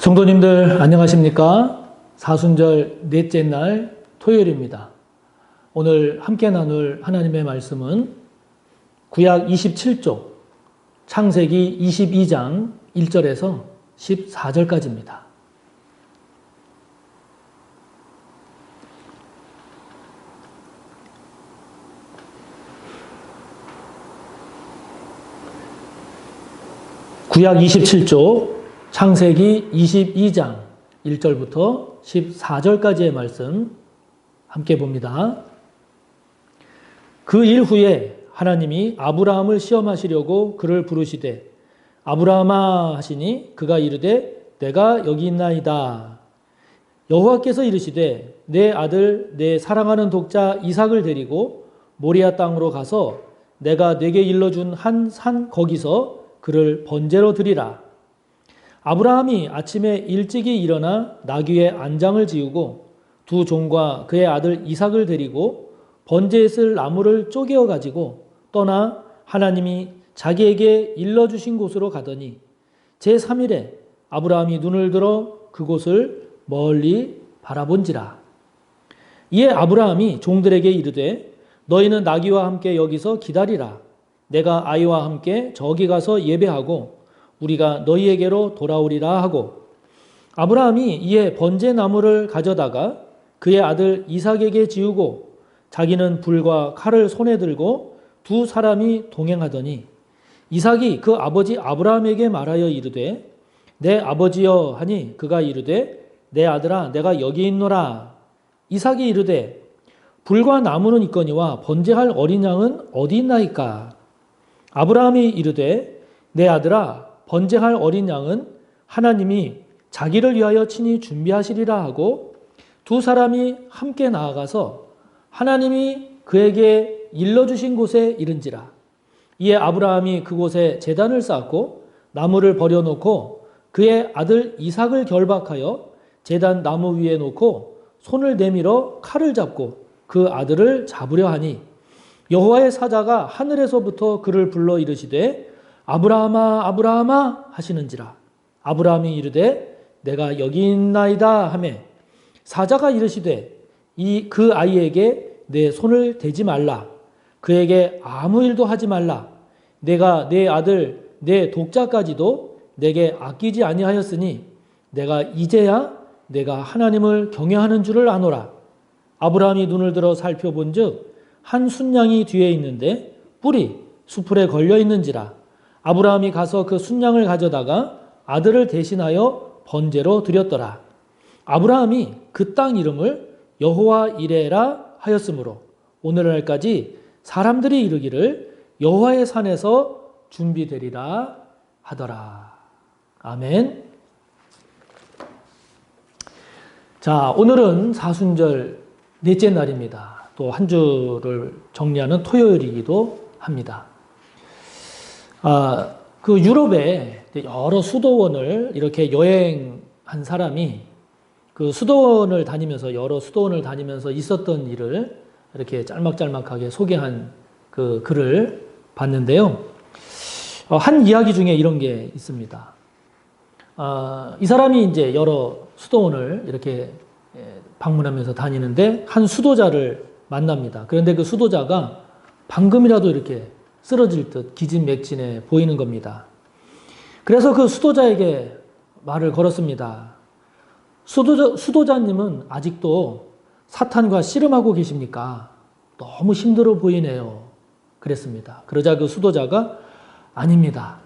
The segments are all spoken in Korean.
성도님들 안녕하십니까? 사순절 넷째 날 토요일입니다. 오늘 함께 나눌 하나님의 말씀은 구약 27쪽 창세기 22장 1절에서 14절까지입니다. 구약 27쪽 창세기 22장 1절부터 14절까지의 말씀 함께 봅니다. 그 일 후에 하나님이 아브라함을 시험하시려고 그를 부르시되 아브라함아 하시니 그가 이르되 내가 여기 있나이다. 여호와께서 이르시되 내 아들 내 사랑하는 독자 이삭을 데리고 모리아 땅으로 가서 내가 네게 일러준 한 산 거기서 그를 번제로 드리라. 아브라함이 아침에 일찍이 일어나 나귀의 안장을 지우고 두 종과 그의 아들 이삭을 데리고 번제에 쓸 나무를 쪼개어 가지고 떠나 하나님이 자기에게 일러주신 곳으로 가더니 제3일에 아브라함이 눈을 들어 그곳을 멀리 바라본지라. 이에 아브라함이 종들에게 이르되 너희는 나귀와 함께 여기서 기다리라. 내가 아이와 함께 저기 가서 예배하고 우리가 너희에게로 돌아오리라 하고 아브라함이 이에 번제 나무를 가져다가 그의 아들 이삭에게 지우고 자기는 불과 칼을 손에 들고 두 사람이 동행하더니 이삭이 그 아버지 아브라함에게 말하여 이르되 내 아버지여 하니 그가 이르되 내 아들아 내가 여기 있노라. 이삭이 이르되 불과 나무는 있거니와 번제할 어린 양은 어디 있나이까. 아브라함이 이르되 내 아들아 번제할 어린 양은 하나님이 자기를 위하여 친히 준비하시리라 하고 두 사람이 함께 나아가서 하나님이 그에게 일러주신 곳에 이른지라. 이에 아브라함이 그곳에 제단을 쌓고 나무를 버려놓고 그의 아들 이삭을 결박하여 제단 나무 위에 놓고 손을 내밀어 칼을 잡고 그 아들을 잡으려 하니 여호와의 사자가 하늘에서부터 그를 불러 이르시되 아브라함아 아브라함아 하시는지라. 아브라함이 이르되 내가 여기 있나이다 하매 사자가 이르시되 그 아이에게 내 손을 대지 말라. 그에게 아무 일도 하지 말라. 내가 내 아들 내 독자까지도 내게 아끼지 아니하였으니 내가 이제야 내가 하나님을 경외하는 줄을 아노라. 아브라함이 눈을 들어 살펴본즉 한 순양이 뒤에 있는데 뿔이 수풀에 걸려 있는지라. 아브라함이 가서 그 순양을 가져다가 아들을 대신하여 번제로 드렸더라. 아브라함이 그 땅 이름을 여호와 이레라 하였으므로 오늘날까지 사람들이 이르기를 여호와의 산에서 준비되리라 하더라. 아멘. 자, 오늘은 사순절 넷째 날입니다. 또 한 주를 정리하는 토요일이기도 합니다. 그 유럽에 여러 수도원을 이렇게 여행한 사람이 그 수도원을 다니면서 여러 수도원을 다니면서 있었던 일을 이렇게 짤막짤막하게 소개한 그 글을 봤는데요. 한 이야기 중에 이런 게 있습니다. 이 사람이 이제 여러 수도원을 이렇게 방문하면서 다니는데 한 수도자를 만납니다. 그런데 그 수도자가 방금이라도 이렇게 쓰러질 듯 기진맥진해 보이는 겁니다. 그래서 그 수도자에게 말을 걸었습니다. 수도자님은 아직도 사탄과 씨름하고 계십니까? 너무 힘들어 보이네요. 그랬습니다. 그러자 그 수도자가 아닙니다.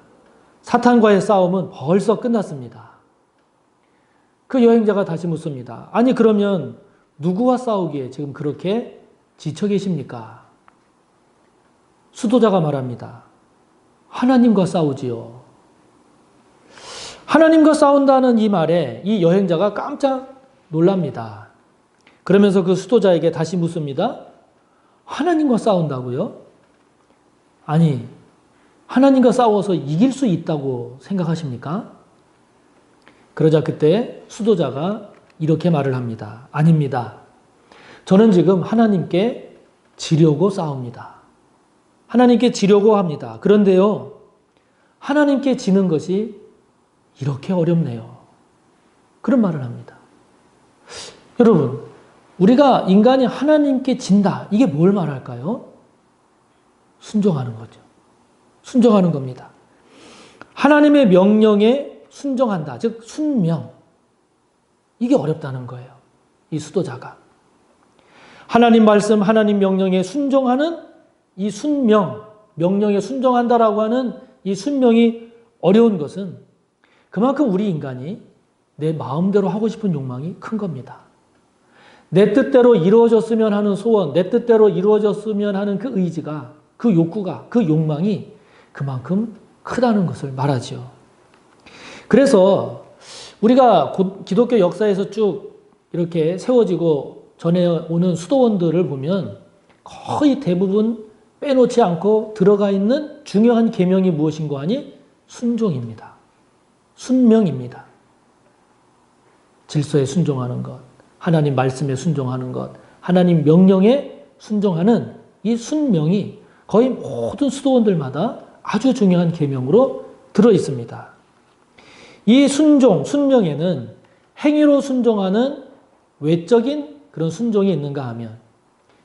사탄과의 싸움은 벌써 끝났습니다. 그 여행자가 다시 묻습니다. 아니 그러면 누구와 싸우기에 지금 그렇게 지쳐 계십니까? 수도자가 말합니다. 하나님과 싸우지요. 하나님과 싸운다는 이 말에 이 여행자가 깜짝 놀랍니다. 그러면서 그 수도자에게 다시 묻습니다. 하나님과 싸운다고요? 아니, 하나님과 싸워서 이길 수 있다고 생각하십니까? 그러자 그때 수도자가 이렇게 말을 합니다. 아닙니다. 저는 지금 하나님께 지려고 싸웁니다. 하나님께 지려고 합니다. 그런데요, 하나님께 지는 것이 이렇게 어렵네요. 그런 말을 합니다. 여러분, 우리가 인간이 하나님께 진다. 이게 뭘 말할까요? 순종하는 거죠. 순종하는 겁니다. 하나님의 명령에 순종한다. 즉 순명. 이게 어렵다는 거예요. 이 수도자가. 하나님 말씀, 하나님 명령에 순종하는 이 순명, 명령에 순종한다라고 하는 이 순명이 어려운 것은 그만큼 우리 인간이 내 마음대로 하고 싶은 욕망이 큰 겁니다. 내 뜻대로 이루어졌으면 하는 소원, 내 뜻대로 이루어졌으면 하는 그 의지가, 그 욕구가, 그 욕망이 그만큼 크다는 것을 말하죠. 그래서 우리가 기독교 역사에서 쭉 이렇게 세워지고 전해오는 수도원들을 보면 거의 대부분 빼놓지 않고 들어가 있는 중요한 계명이 무엇인가 하니 순종입니다. 순명입니다. 질서에 순종하는 것, 하나님 말씀에 순종하는 것, 하나님 명령에 순종하는 이 순명이 거의 모든 수도원들마다 아주 중요한 계명으로 들어 있습니다. 이 순종, 순명에는 행위로 순종하는 외적인 그런 순종이 있는가 하면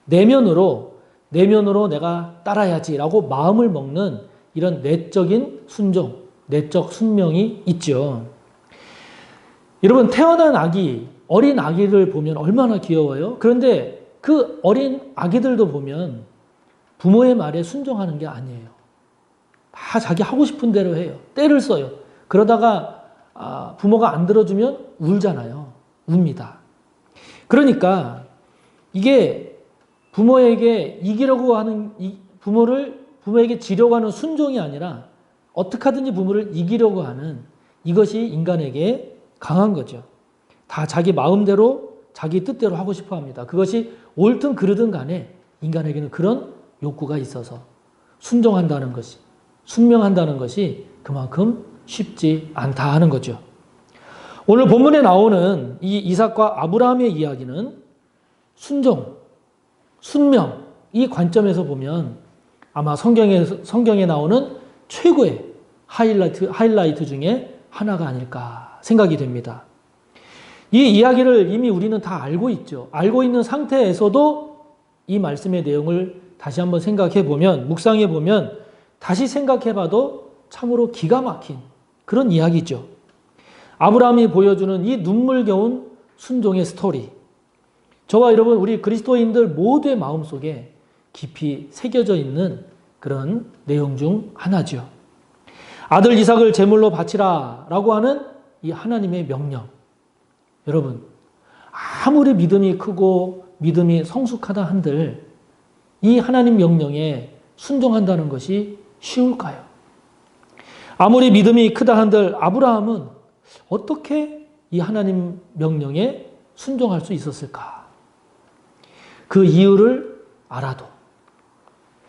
내면으로 내가 따라야지라고 마음을 먹는 이런 내적인 순종, 내적 순명이 있죠. 여러분, 태어난 아기, 어린 아기를 보면 얼마나 귀여워요. 그런데 그 어린 아기들도 보면 부모의 말에 순종하는 게 아니에요. 다 자기 하고 싶은 대로 해요. 떼를 써요. 그러다가 부모가 안 들어주면 울잖아요. 웁니다. 그러니까 이게 부모에게 이기려고 하는, 부모에게 지려고 하는 순종이 아니라 어떻게 하든지 부모를 이기려고 하는 이것이 인간에게 강한 거죠. 다 자기 마음대로, 자기 뜻대로 하고 싶어 합니다. 그것이 옳든 그르든 간에 인간에게는 그런 욕구가 있어서 순종한다는 것이, 순명한다는 것이 그만큼 쉽지 않다 하는 거죠. 오늘 본문에 나오는 이 이삭과 아브라함의 이야기는 순종, 순명, 이 관점에서 보면 아마 성경에 나오는 최고의 하이라이트 중에 하나가 아닐까 생각이 됩니다. 이 이야기를 이미 우리는 다 알고 있죠. 알고 있는 상태에서도 이 말씀의 내용을 다시 한번 생각해 보면, 묵상해 보면, 다시 생각해 봐도 참으로 기가 막힌 그런 이야기죠. 아브라함이 보여주는 이 눈물겨운 순종의 스토리. 저와 여러분, 우리 그리스도인들 모두의 마음속에 깊이 새겨져 있는 그런 내용 중 하나죠. 아들 이삭을 제물로 바치라 라고 하는 이 하나님의 명령. 여러분, 아무리 믿음이 크고 믿음이 성숙하다 한들 이 하나님 명령에 순종한다는 것이 쉬울까요? 아무리 믿음이 크다 한들 아브라함은 어떻게 이 하나님 명령에 순종할 수 있었을까? 그 이유를 알아도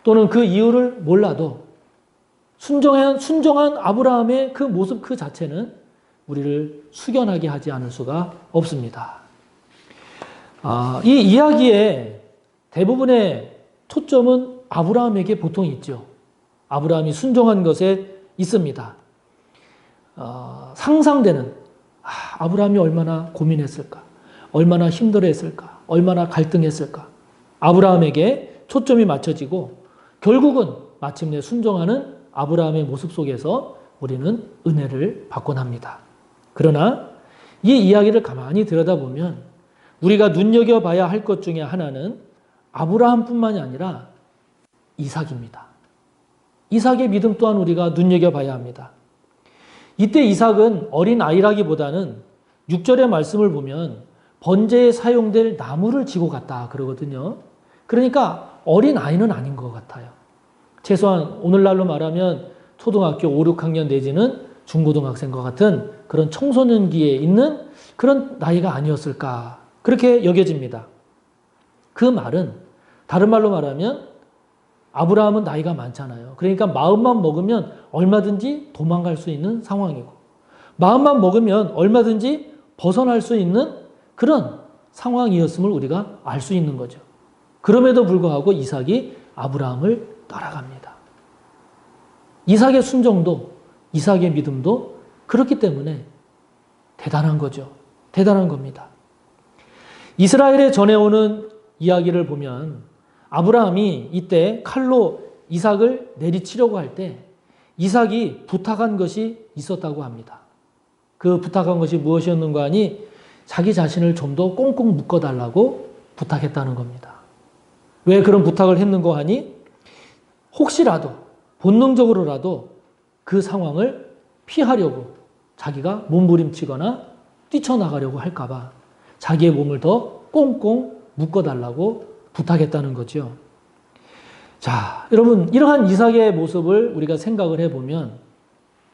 또는 그 이유를 몰라도 순종한 아브라함의 그 모습 그 자체는 우리를 숙연하게 하지 않을 수가 없습니다. 이 이야기의 대부분의 초점은 아브라함에게 보통 있죠. 아브라함이 순종한 것에 있습니다. 상상되는 아브라함이 얼마나 고민했을까, 얼마나 힘들어했을까, 얼마나 갈등했을까. 아브라함에게 초점이 맞춰지고 결국은 마침내 순종하는 아브라함의 모습 속에서 우리는 은혜를 받곤 합니다. 그러나 이 이야기를 가만히 들여다보면 우리가 눈여겨봐야 할 것 중에 하나는 아브라함뿐만이 아니라 이삭입니다. 이삭의 믿음 또한 우리가 눈여겨봐야 합니다. 이때 이삭은 어린 아이라기보다는 6절의 말씀을 보면 번제에 사용될 나무를 지고 갔다 그러거든요. 그러니까 어린 아이는 아닌 것 같아요. 최소한 오늘날로 말하면 초등학교 5, 6학년 내지는 중고등학생과 같은 그런 청소년기에 있는 그런 나이가 아니었을까 그렇게 여겨집니다. 그 말은 다른 말로 말하면 아브라함은 나이가 많잖아요. 그러니까 마음만 먹으면 얼마든지 도망갈 수 있는 상황이고 마음만 먹으면 얼마든지 벗어날 수 있는 그런 상황이었음을 우리가 알 수 있는 거죠. 그럼에도 불구하고 이삭이 아브라함을 따라갑니다. 이삭의 순종도 이삭의 믿음도 그렇기 때문에 대단한 거죠. 대단한 겁니다. 이스라엘에 전해오는 이야기를 보면 아브라함이 이때 칼로 이삭을 내리치려고 할 때 이삭이 부탁한 것이 있었다고 합니다. 그 부탁한 것이 무엇이었는가 하니 자기 자신을 좀 더 꽁꽁 묶어달라고 부탁했다는 겁니다. 왜 그런 부탁을 했는가 하니 혹시라도 본능적으로라도 그 상황을 피하려고 자기가 몸부림치거나 뛰쳐나가려고 할까봐 자기의 몸을 더 꽁꽁 묶어달라고 부탁했다는 거죠. 자, 여러분 이러한 이삭의 모습을 우리가 생각을 해보면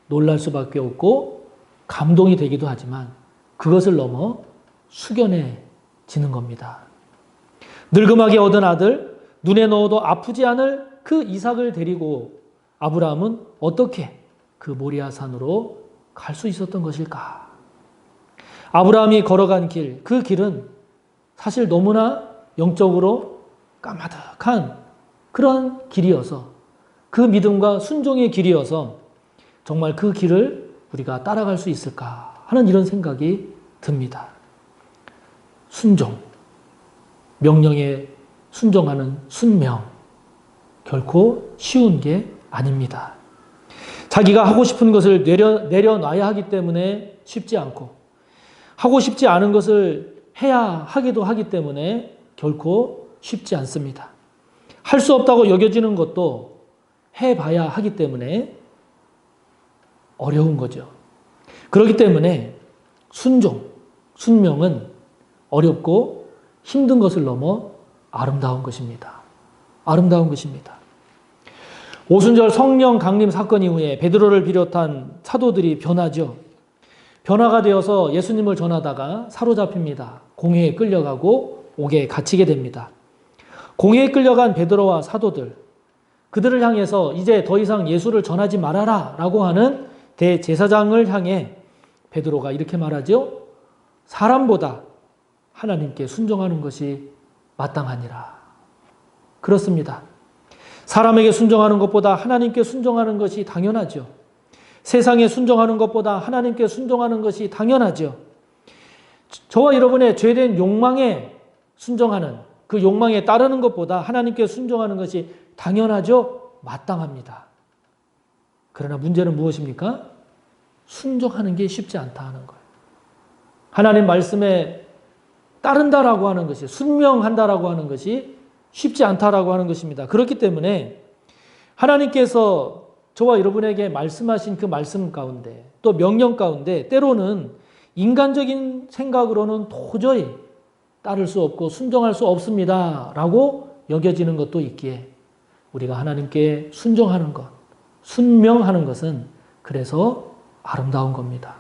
놀랄 수밖에 없고 감동이 되기도 하지만 그것을 넘어 숙연해지는 겁니다. 늙음하게 얻은 아들, 눈에 넣어도 아프지 않을 그 이삭을 데리고 아브라함은 어떻게 그 모리아 산으로 갈 수 있었던 것일까? 아브라함이 걸어간 길, 그 길은 사실 너무나 영적으로 까마득한 그런 길이어서 그 믿음과 순종의 길이어서 정말 그 길을 우리가 따라갈 수 있을까 하는 이런 생각이 듭니다. 순종, 명령에 순종하는 순명, 결코 쉬운 게 아닙니다. 자기가 하고 싶은 것을 내려놔야 하기 때문에 쉽지 않고 하고 싶지 않은 것을 해야 하기도 하기 때문에 결코 쉽지 않습니다. 할 수 없다고 여겨지는 것도 해봐야 하기 때문에 어려운 거죠. 그렇기 때문에 순종, 순명은 어렵고 힘든 것을 넘어 아름다운 것입니다. 아름다운 것입니다. 오순절 성령 강림 사건 이후에 베드로를 비롯한 사도들이 변하죠. 변화가 되어서 예수님을 전하다가 사로잡힙니다. 공회에 끌려가고 옥에 갇히게 됩니다. 공회에 끌려간 베드로와 사도들, 그들을 향해서 이제 더 이상 예수를 전하지 말아라 라고 하는 대제사장을 향해 베드로가 이렇게 말하죠. 사람보다 하나님께 순종하는 것이 마땅하니라. 그렇습니다. 사람에게 순종하는 것보다 하나님께 순종하는 것이 당연하죠. 세상에 순종하는 것보다 하나님께 순종하는 것이 당연하죠. 저와 여러분의 죄된 욕망에 순종하는, 그 욕망에 따르는 것보다 하나님께 순종하는 것이 당연하죠. 마땅합니다. 그러나 문제는 무엇입니까? 순종하는 게 쉽지 않다는 거예요. 하나님 말씀에 따른다라고 하는 것이, 순명한다라고 하는 것이 쉽지 않다라고 하는 것입니다. 그렇기 때문에 하나님께서 저와 여러분에게 말씀하신 그 말씀 가운데 또 명령 가운데 때로는 인간적인 생각으로는 도저히 따를 수 없고 순종할 수 없습니다 라고 여겨지는 것도 있기에 우리가 하나님께 순종하는 것, 순명하는 것은 그래서 아름다운 겁니다.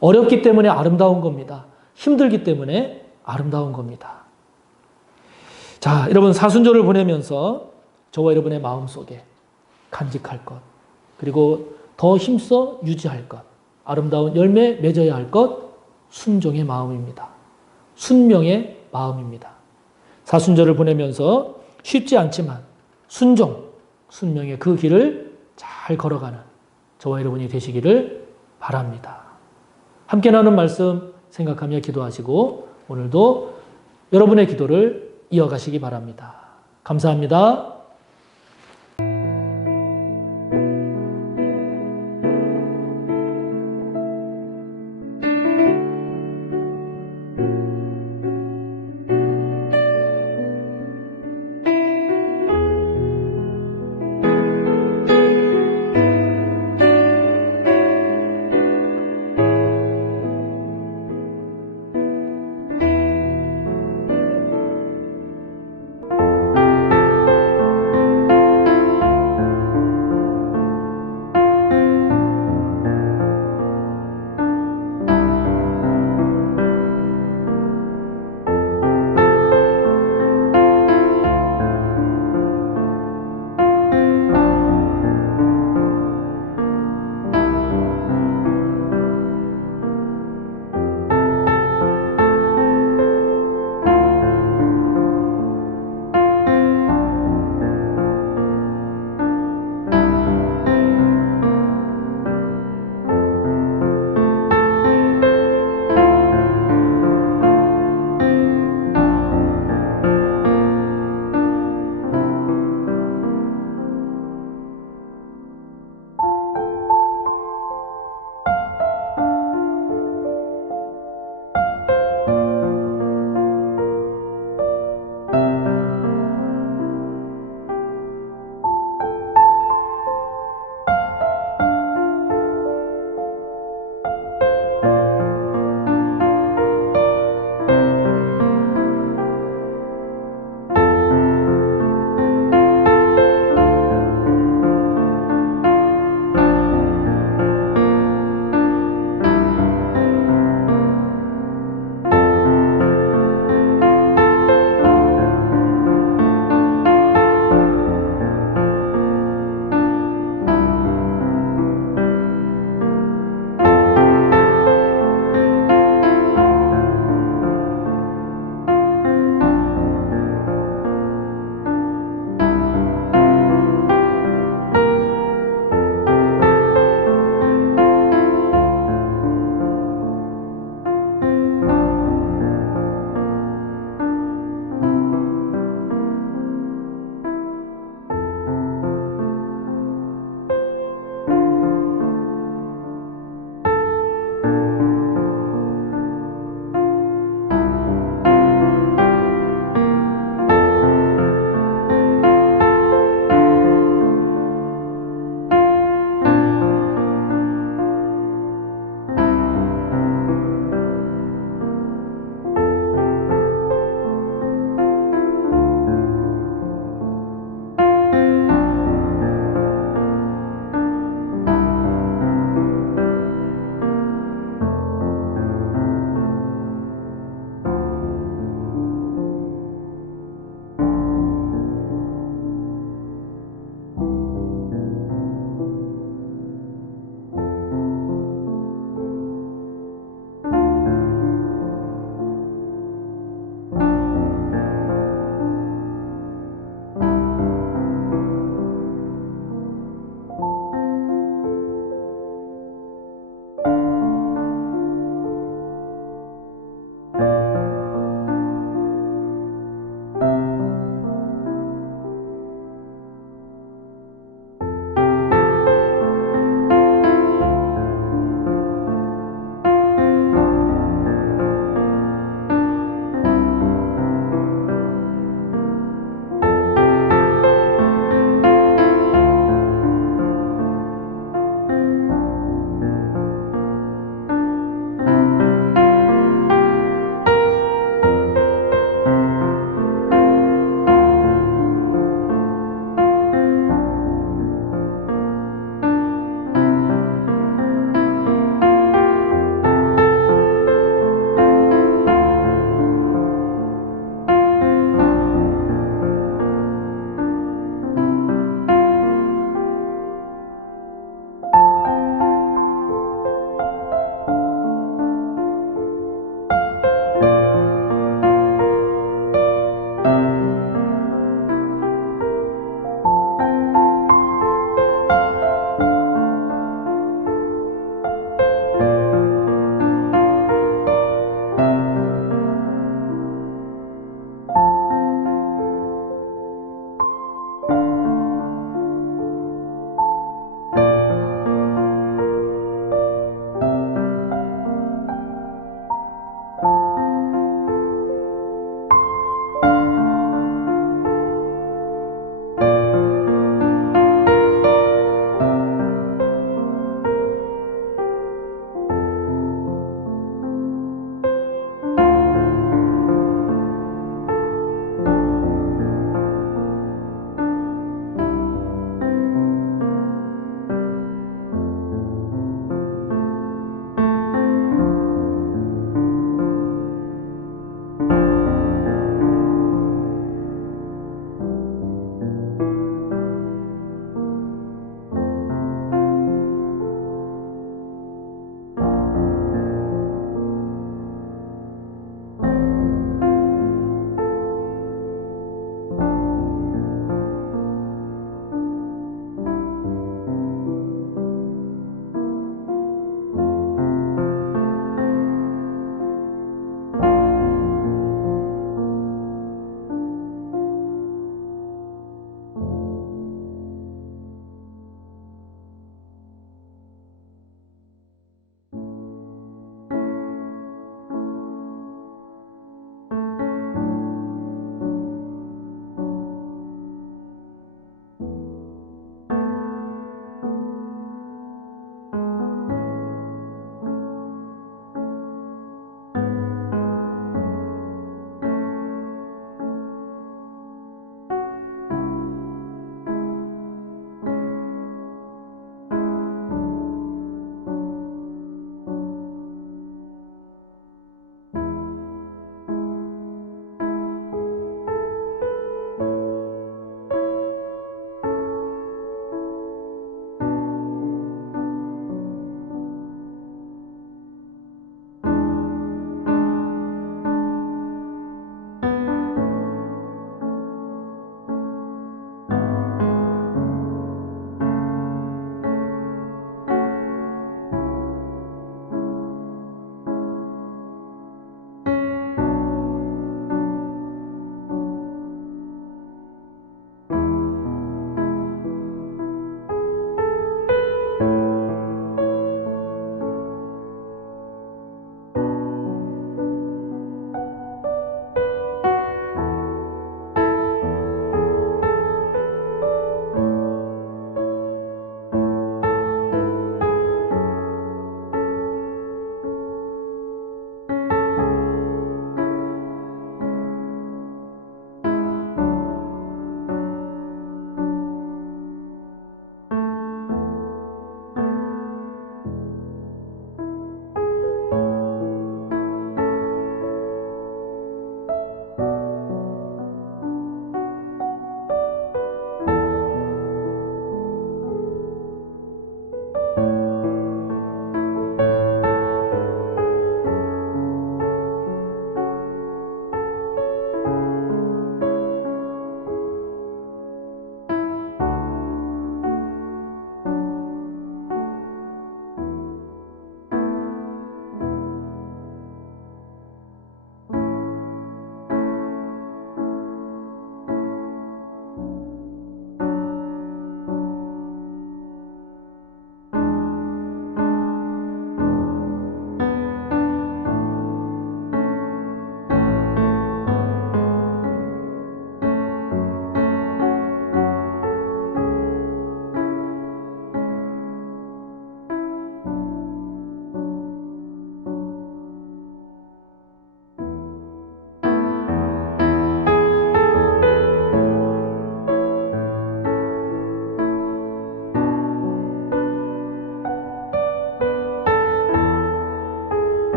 어렵기 때문에 아름다운 겁니다. 힘들기 때문에 아름다운 겁니다. 자, 여러분 사순절을 보내면서 저와 여러분의 마음속에 간직할 것, 그리고 더 힘써 유지할 것, 아름다운 열매 맺어야 할 것, 순종의 마음입니다. 순명의 마음입니다. 사순절을 보내면서 쉽지 않지만 순종, 순명의 그 길을 잘 걸어가는 저와 여러분이 되시기를 바랍니다. 함께 나눈 말씀 생각하며 기도하시고 오늘도 여러분의 기도를 이어가시기 바랍니다. 감사합니다.